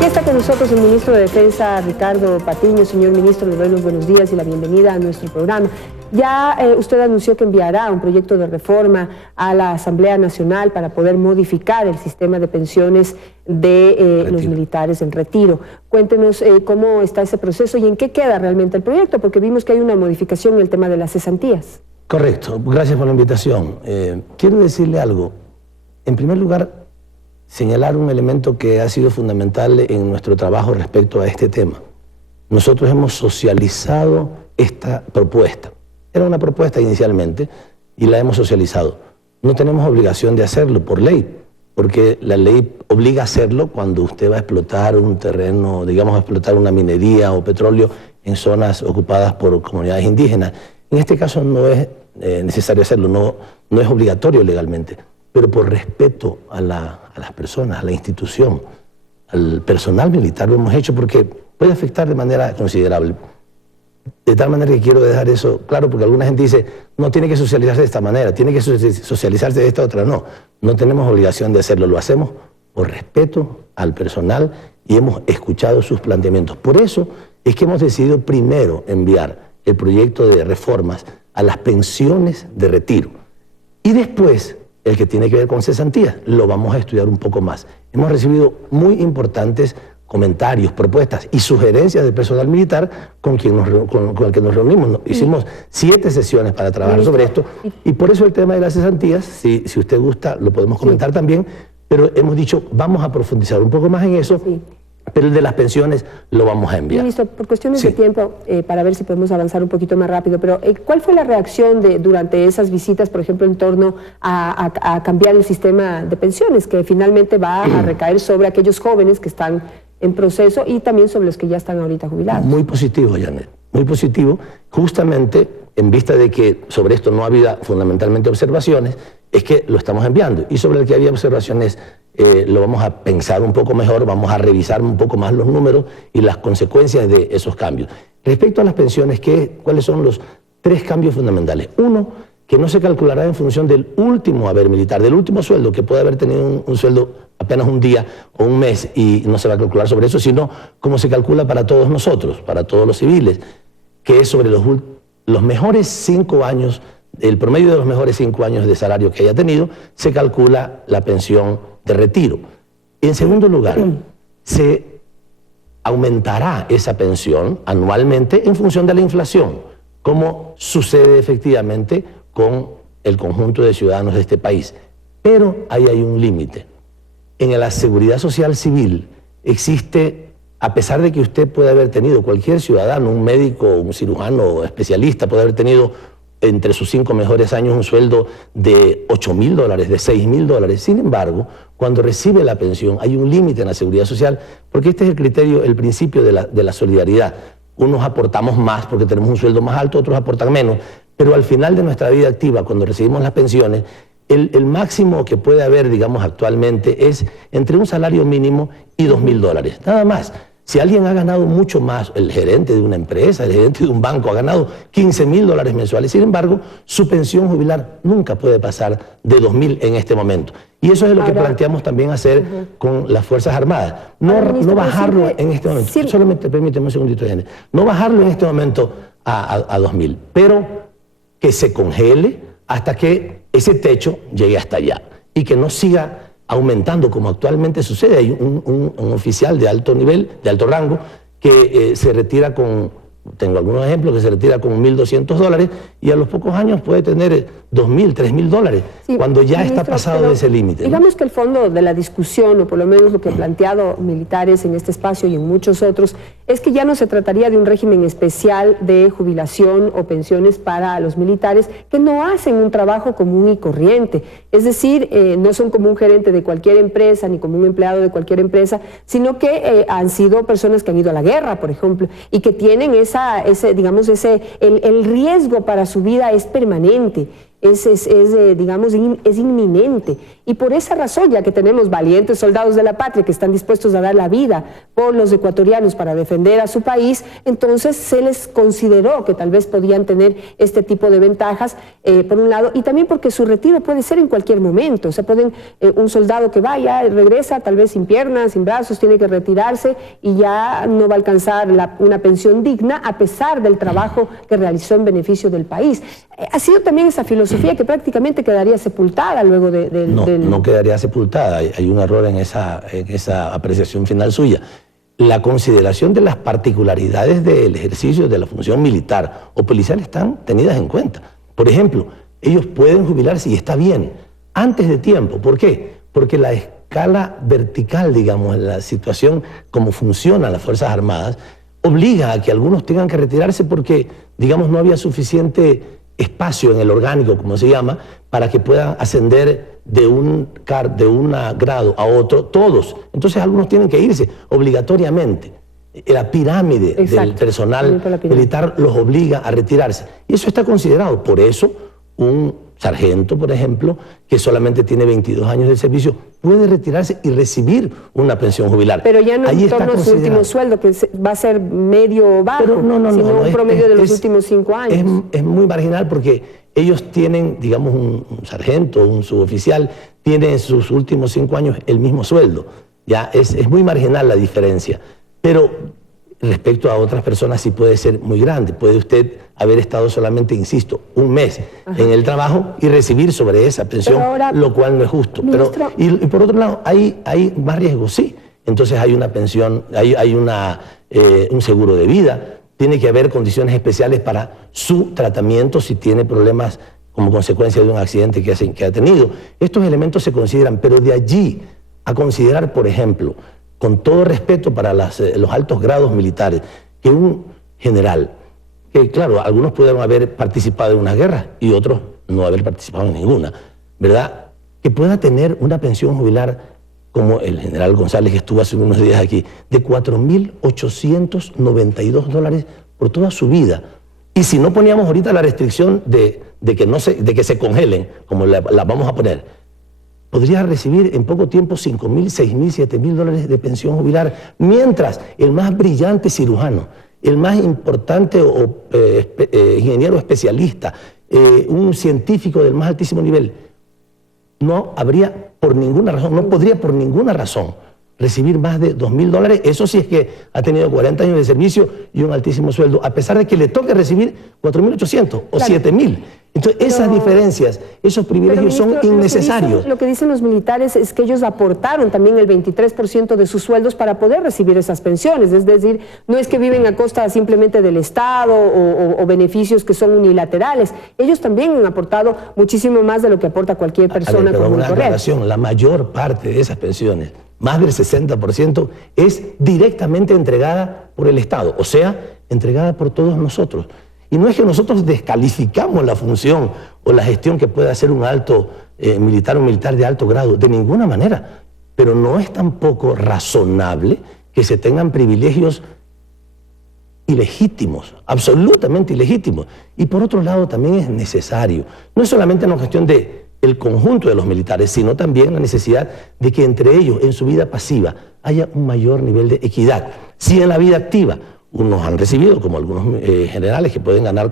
Está con nosotros el ministro de Defensa, Ricardo Patiño. Señor ministro, le doy los buenos días y la bienvenida a nuestro programa. Ya usted anunció que enviará un proyecto de reforma a la Asamblea Nacional para poder modificar el sistema de pensiones de los militares en retiro. Cuéntenos cómo está ese proceso y en qué queda realmente el proyecto, porque vimos que hay una modificación en el tema de las cesantías. Correcto, gracias por la invitación. Quiero decirle algo. En primer lugar, señalar un elemento que ha sido fundamental en nuestro trabajo respecto a este tema. Nosotros hemos socializado esta propuesta. Era una propuesta inicialmente y la hemos socializado. No tenemos obligación de hacerlo por ley, porque la ley obliga a hacerlo cuando usted va a explotar un terreno, digamos, a explotar una minería o petróleo en zonas ocupadas por comunidades indígenas. En este caso no es necesario hacerlo, no es obligatorio legalmente, pero por respeto a las personas, a la institución, al personal militar lo hemos hecho porque puede afectar de manera considerable. De tal manera que quiero dejar eso claro, porque alguna gente dice, no tiene que socializarse de esta manera, tiene que socializarse de esta otra. No tenemos obligación de hacerlo, lo hacemos por respeto al personal y hemos escuchado sus planteamientos. Por eso es que hemos decidido primero enviar el proyecto de reformas a las pensiones de retiro y después el que tiene que ver con cesantías, lo vamos a estudiar un poco más. Hemos recibido muy importantes comentarios, propuestas y sugerencias del personal militar con el que nos reunimos. Hicimos 7 sesiones para trabajar sobre esto y por eso el tema de las cesantías, si usted gusta, lo podemos comentar también, pero hemos dicho, vamos a profundizar un poco más en eso. Pero el de las pensiones lo vamos a enviar. Ministro, por cuestiones de tiempo, para ver si podemos avanzar un poquito más rápido, pero ¿cuál fue la reacción durante esas visitas, por ejemplo, en torno a cambiar el sistema de pensiones, que finalmente va a recaer sobre aquellos jóvenes que están en proceso y también sobre los que ya están ahorita jubilados? Muy positivo, Janet, muy positivo. Justamente en vista de que sobre esto no había fundamentalmente observaciones, es que lo estamos enviando. Y sobre el que había observaciones, lo vamos a pensar un poco mejor, vamos a revisar un poco más los números y las consecuencias de esos cambios. Respecto a las pensiones, ¿cuáles son los 3 cambios fundamentales? Uno, que no se calculará en función del último haber militar, del último sueldo, que puede haber tenido un sueldo apenas un día o un mes y no se va a calcular sobre eso, sino como se calcula para todos nosotros, para todos los civiles, que es sobre los mejores 5 años, el promedio de los mejores 5 años de salario que haya tenido, se calcula la pensión de retiro. En segundo lugar, se aumentará esa pensión anualmente en función de la inflación, como sucede efectivamente con el conjunto de ciudadanos de este país. Pero ahí hay un límite. En la seguridad social civil existe, a pesar de que usted puede haber tenido, cualquier ciudadano, un médico, un cirujano especialista, puede haber tenido entre sus 5 mejores años un sueldo de $8.000, de $6.000. Sin embargo, cuando recibe la pensión hay un límite en la seguridad social, porque este es el criterio, el principio de la solidaridad. Unos aportamos más porque tenemos un sueldo más alto, otros aportan menos, pero al final de nuestra vida activa, cuando recibimos las pensiones, el máximo que puede haber, digamos, actualmente es entre un salario mínimo y $2.000, nada más. Si alguien ha ganado mucho más, el gerente de una empresa, el gerente de un banco ha ganado $15.000 mensuales, sin embargo, su pensión jubilar nunca puede pasar de 2.000 en este momento. Y eso es lo que planteamos también hacer con las Fuerzas Armadas. No bajarlo en este momento, solamente permíteme un segundito, Janet, no bajarlo en este momento a 2.000, pero que se congele hasta que ese techo llegue hasta allá y que no siga aumentando como actualmente sucede. Hay un oficial de alto nivel, de alto rango, que se retira con, tengo algunos ejemplos, que se retira con $1.200 y a los pocos años puede tener $2.000, $3.000, cuando ya está pasado de ese límite. Digamos que el fondo de la discusión, o por lo menos lo que han planteado militares en este espacio y en muchos otros, es que ya no se trataría de un régimen especial de jubilación o pensiones para los militares que no hacen un trabajo común y corriente. Es decir, no son como un gerente de cualquier empresa ni como un empleado de cualquier empresa, sino que han sido personas que han ido a la guerra, por ejemplo, y que tienen el riesgo para su vida es permanente. digamos, es inminente. Y por esa razón, ya que tenemos valientes soldados de la patria que están dispuestos a dar la vida por los ecuatorianos para defender a su país, entonces se les consideró que tal vez podían tener este tipo de ventajas, por un lado, y también porque su retiro puede ser en cualquier momento. O sea, un soldado que vaya, regresa tal vez sin piernas, sin brazos, tiene que retirarse y ya no va a alcanzar una pensión digna a pesar del trabajo que realizó en beneficio del país. Ha sido también esa filosofía que prácticamente quedaría sepultada luego No quedaría sepultada, hay un error en esa apreciación final suya. La consideración de las particularidades del ejercicio de la función militar o policial están tenidas en cuenta. Por ejemplo, ellos pueden jubilarse y está bien, antes de tiempo. ¿Por qué? Porque la escala vertical, digamos, la situación como funcionan las Fuerzas Armadas, obliga a que algunos tengan que retirarse porque, digamos, no había suficiente espacio en el orgánico, como se llama, para que puedan ascender de un grado a otro todos. Entonces algunos tienen que irse obligatoriamente. La pirámide del personal militar los obliga a retirarse. Y eso está considerado. Por eso un sargento, por ejemplo, que solamente tiene 22 años de servicio, puede retirarse y recibir una pensión jubilar. Pero ya no en torno a su último sueldo, que va a ser medio bajo, sino un promedio de los últimos 5 años. Es muy marginal porque ellos tienen, digamos, un sargento, un suboficial, tiene en sus últimos 5 años el mismo sueldo. Ya es muy marginal la diferencia. Pero respecto a otras personas sí puede ser muy grande. Puede usted haber estado solamente, insisto, un mes en el trabajo y recibir sobre esa pensión, ahora, lo cual no es justo. Ministro, y por otro lado, hay más riesgos, sí. Entonces hay una pensión, hay un seguro de vida, tiene que haber condiciones especiales para su tratamiento si tiene problemas como consecuencia de un accidente que ha tenido. Estos elementos se consideran, pero de allí a considerar, por ejemplo, con todo respeto para los altos grados militares, que un general, que claro, algunos pudieron haber participado en una guerra y otros no haber participado en ninguna, ¿verdad? Que pueda tener una pensión jubilar como el general González, que estuvo hace unos días aquí, de $4.892 por toda su vida. Y si no poníamos ahorita la restricción de que se congelen, como la vamos a poner, podría recibir en poco tiempo $5.000, $6.000, $7.000 de pensión jubilar, mientras el más brillante cirujano, el más importante ingeniero especialista, un científico del más altísimo nivel, no habría por ninguna razón, no podría por ninguna razón recibir más de $2.000, eso sí es que ha tenido 40 años de servicio y un altísimo sueldo, a pesar de que le toque recibir 4.800 o 7.000. Entonces, esas diferencias, esos privilegios son innecesarios. Lo que dicen los militares es que ellos aportaron también el 23% de sus sueldos para poder recibir esas pensiones. Es decir, no es que viven a costa simplemente del Estado o beneficios que son unilaterales. Ellos también han aportado muchísimo más de lo que aporta cualquier persona común y corriente. La mayor parte de esas pensiones, más del 60%, es directamente entregada por el Estado, o sea, entregada por todos nosotros. Y no es que nosotros descalificamos la función o la gestión que puede hacer un alto militar o militar de alto grado, de ninguna manera. Pero no es tampoco razonable que se tengan privilegios ilegítimos, absolutamente ilegítimos. Y por otro lado también es necesario, no es solamente una cuestión del conjunto de los militares, sino también la necesidad de que entre ellos, en su vida pasiva, haya un mayor nivel de equidad. Si en la vida activa unos han recibido, como algunos generales que pueden ganar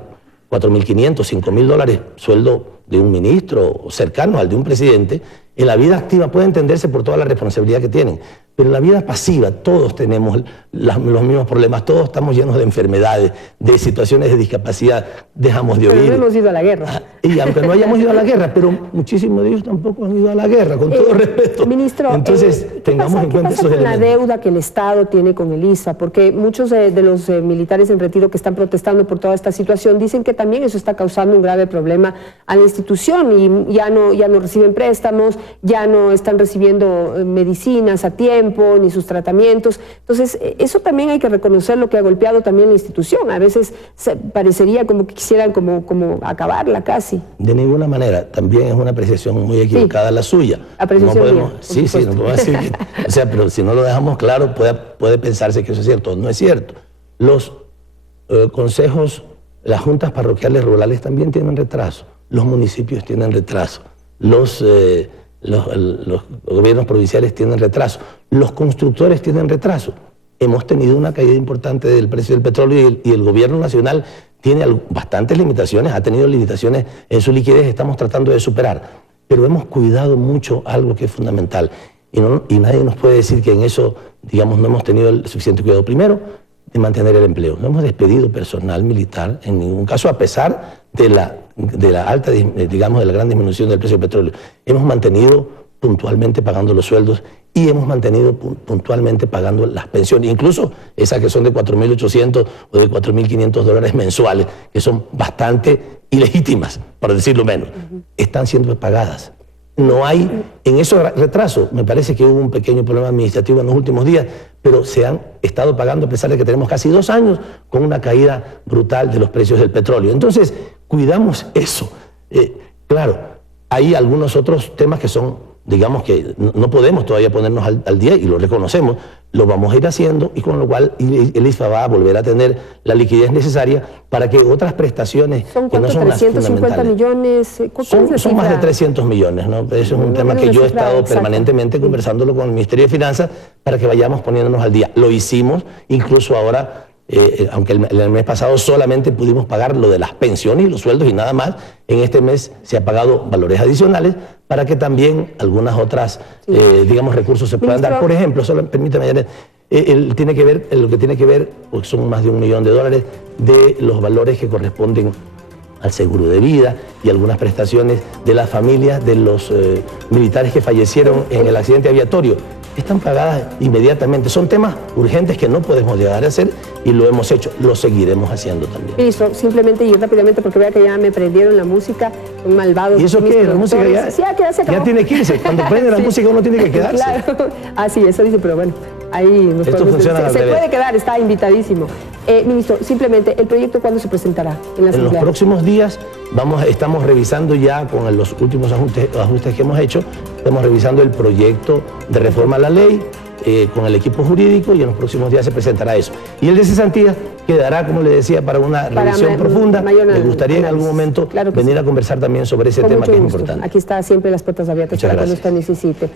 $4.500, $5.000 sueldo de un ministro o cercano al de un presidente, en la vida activa puede entenderse por toda la responsabilidad que tienen. Pero en la vida pasiva todos tenemos los mismos problemas, todos estamos llenos de enfermedades, de situaciones de discapacidad, dejamos de oír. Pero no hemos ido a la guerra. Y aunque no hayamos ido a la guerra, pero muchísimos de ellos tampoco han ido a la guerra, con todo respeto. Ministro, entonces tengamos en cuenta esos elementos. La deuda que el Estado tiene con el ISA, porque muchos de los militares en retiro que están protestando por toda esta situación dicen que también eso está causando un grave problema a la institución y ya no reciben préstamos, ya no están recibiendo medicinas a tiempo, ni sus tratamientos. Entonces, eso también hay que reconocer lo que ha golpeado también la institución. A veces parecería como que quisieran como acabarla casi. De ninguna manera. También es una apreciación muy equivocada la suya. Apreciación no podemos, mía, sí, no podemos decir que, o sea, pero si no lo dejamos claro, puede pensarse que eso es cierto. No es cierto. Los consejos, las juntas parroquiales rurales también tienen retraso. los municipios tienen retraso, los gobiernos provinciales tienen retraso, los constructores tienen retraso. Hemos tenido una caída importante del precio del petróleo y el gobierno nacional tiene bastantes limitaciones, ha tenido limitaciones en su liquidez, estamos tratando de superar. Pero hemos cuidado mucho algo que es fundamental y nadie nos puede decir que en eso, digamos, no hemos tenido el suficiente cuidado. Primero, de mantener el empleo. No hemos despedido personal militar en ningún caso, a pesar de la alta, digamos, de la gran disminución del precio del petróleo. Hemos mantenido puntualmente pagando los sueldos y hemos mantenido puntualmente pagando las pensiones, incluso esas que son de 4.800 o de 4.500 dólares mensuales, que son bastante ilegítimas, por decirlo menos, están siendo pagadas. No hay, en esos retrasos, me parece que hubo un pequeño problema administrativo en los últimos días, pero se han estado pagando a pesar de que tenemos casi 2 años con una caída brutal de los precios del petróleo. Entonces, cuidamos eso. Claro, hay algunos otros temas que son, digamos que no podemos todavía ponernos al día y lo reconocemos, lo vamos a ir haciendo y con lo cual el ISFA va a volver a tener la liquidez necesaria para que otras prestaciones que no son las fundamentales. ¿350 millones? Son más de 300 millones, ¿no? Eso es un tema que yo he estado permanentemente conversándolo con el Ministerio de Finanzas para que vayamos poniéndonos al día. Lo hicimos, incluso ahora, aunque el mes pasado solamente pudimos pagar lo de las pensiones y los sueldos y nada más, en este mes se ha pagado valores adicionales para que también algunas otras, digamos, recursos se puedan dar. Por ejemplo, solo permítame, lo que tiene que ver, porque son más de $1 millón de los valores que corresponden al seguro de vida y algunas prestaciones de las familias de los militares que fallecieron en el accidente aviatorio. Están pagadas inmediatamente. Son temas urgentes que no podemos llegar a hacer y lo hemos hecho, lo seguiremos haciendo también. Ministro, simplemente y rápidamente, porque vea que ya me prendieron la música, un malvado. ¿Y eso qué? ¿La música ya? Sí, ya tiene que irse. Cuando prende la música uno tiene que quedarse. Claro, así, eso dice, pero bueno, ahí nos esto funciona se puede quedar, está invitadísimo. Ministro, simplemente, ¿el proyecto cuándo se presentará en la Asamblea? En los próximos días estamos revisando ya con los últimos ajustes que hemos hecho, estamos revisando el proyecto de reforma a la ley con el equipo jurídico y en los próximos días se presentará eso. Y el de cesantía quedará, como le decía, para una revisión profunda. Me gustaría en algún momento venir a conversar también sobre ese tema que es importante. Aquí está siempre las puertas abiertas para cuando usted necesite.